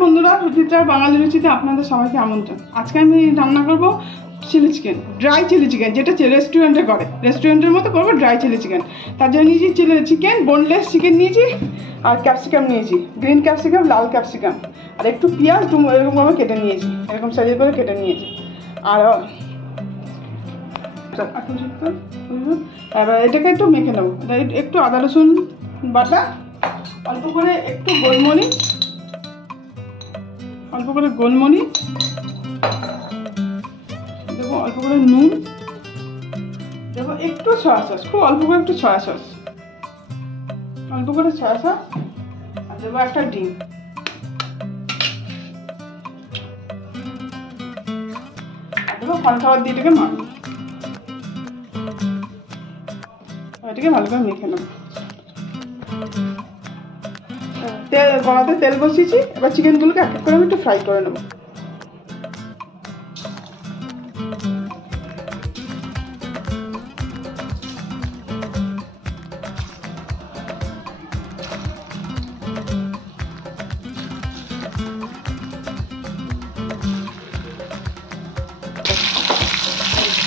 বন্ধুরা, সুচিত্রার বাঙালি রুচিতে আপনাদের সবাইকে আমন্ত্রণ। আজকে আমি রান্না করব chilli chicken, dry chilli chicken, যেটা রেস্টুরেন্টে করে। রেস্টুরেন্টের মতো করবো ড্রাই চিলি চিকেন। তার জন্য নিয়েছি চিলি চিকেন, বোনলেস চিকেন নিয়েছি, আর ক্যাপসিকাম নিয়েছি, গ্রিন ক্যাপসিকাম, লাল ক্যাপসিকাম, আর একটু পেঁয়াজ এরকমভাবে কেটে নিয়েছি, এরকম সাইজের করে কেটে নিয়েছি। আর এবার এটাকে একটু মেখে নেবো। একটু আদা রসুন বাটা, অল্প করে একটু গোলমরিচ, অল্প করে গোলমরিচ দেবো, অল্প করে নুন দেবো, একটু সয়া সস, খুব অল্প করে একটু সয়া সস, অল্প করে সয়া সস, আর দেবো একটা ডিম। আর দেবো কর্নফ্লাওয়ার দিয়ে এটাকে মাখবো। এটাকে ভালো করে মেখে নেবো। কড়াতে তেল বসিয়েছি, এবার চিকেনগুলোকে এক এক করে আমি একটু ফ্রাই করে নেবো।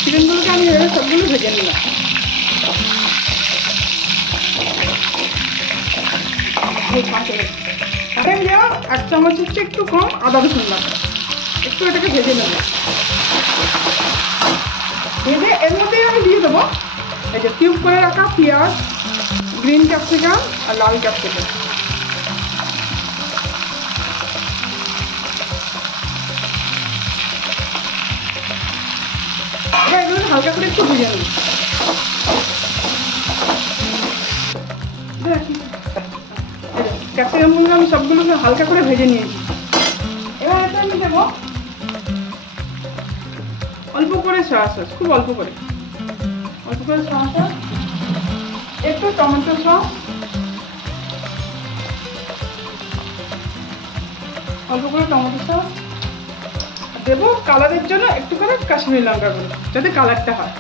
চিকেনগুলোকে আমি এভাবে সবগুলো ভেজে নিলাম। এক চামচ হচ্ছে একটু কম আদা রসুন বাটা, একটু এটাকে ভেজে নেব। ভেজে এর মধ্যেই আমি দিয়ে দেবো এই যে কিউব করে রাখা পেঁয়াজ, গ্রিন ক্যাপসিকাম আর লাল ক্যাপসিকাম। এগুলো হালকা করে একটু ভেজে নেব। ক্যাপসিকামগুলো আমি সবগুলোকে হালকা করে ভেজে নিয়েছি। এবার এটা আমি দেবো অল্প করে সয়া সস, খুব অল্প করে সয়া সস, একটু টমেটো সস, অল্প করে টমেটো সস দেবো। কালারের জন্য একটু করে কাশ্মীরি লঙ্কা গুঁড়ো, যাতে কালারটা হয়।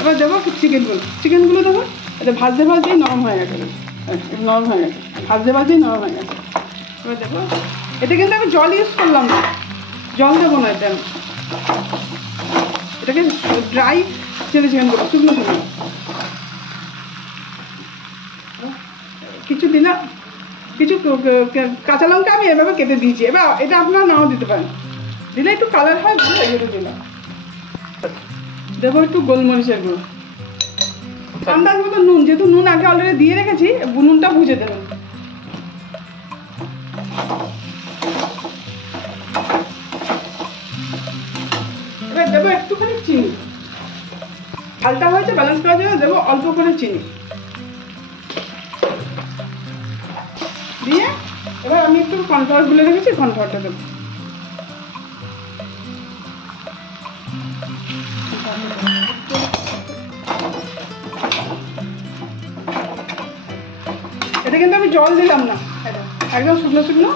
এবার দেবো চিকেনগুলো দেবো। এটা ভাজতেই নরম হয়ে গেছে, ভাজতেই নরম হয়ে গেছে। এবার দেবো, এটা কিন্তু আমি জল ইউজ করলাম না, জল দেবো না। এটাকে ড্রাই চিলি চিকেন করবো, শুকনো শুকনো কিছু দিলাম, কিছু কাঁচা লঙ্কা আমি এভাবে কেটে দিয়েছি। এবার এটা আপনারা নাও দিতে পারেন, দিলে একটু কালার হয় ভালো, এগুলো দিলাম। দেবো একটু গোলমরিচের গুঁড়ো, আন্দাজ মতো নুন, যেহেতু নুন আগে অলরেডি দিয়ে রেখেছি, নুনটা বুঝে দেবেন। এবার দেবো একটুখানি চিনি, ঝালটা হয়েছে ব্যালেন্স করার জন্য দেবো অল্প করে চিনি দিয়ে, এবার আমি একটু কর্নফ্লাওয়ার গুলে রেখেছি, কর্নফ্লাওয়ারটা দেবো। এটা কিন্তু আমি জল দিলাম না, একদম শুকনো শুকনো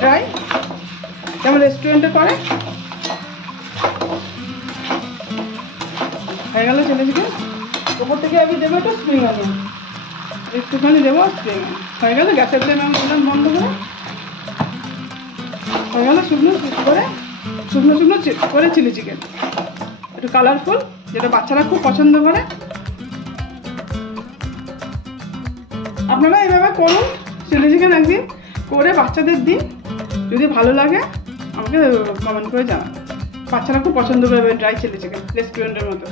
ড্রাই, যেমন রেস্টুরেন্টে করে। হয়ে গেল চিলি চিকেন। ওপর থেকে আমি দেবো একটা স্প্রিং অনিয়ন, একটুখানি দেবো স্প্রিং অনিয়ন। হয়ে গেল, গ্যাসের ফ্লেম আমি দিলাম বন্ধ করে। হয়ে গেল শুকনো করে চিলি চিকেন, একটু কালারফুল, যেটা বাচ্চারা খুব পছন্দ করে। আপনারা এইভাবে করুন চিলি চিকেন, একদিন করে বাচ্চাদের দিন। যদি ভালো লাগে আমাকে কমেন্ট করে জানান। বাচ্চারা খুব পছন্দ করবে ড্রাই চিলি চিকেন, রেস্টুরেন্টের মতো।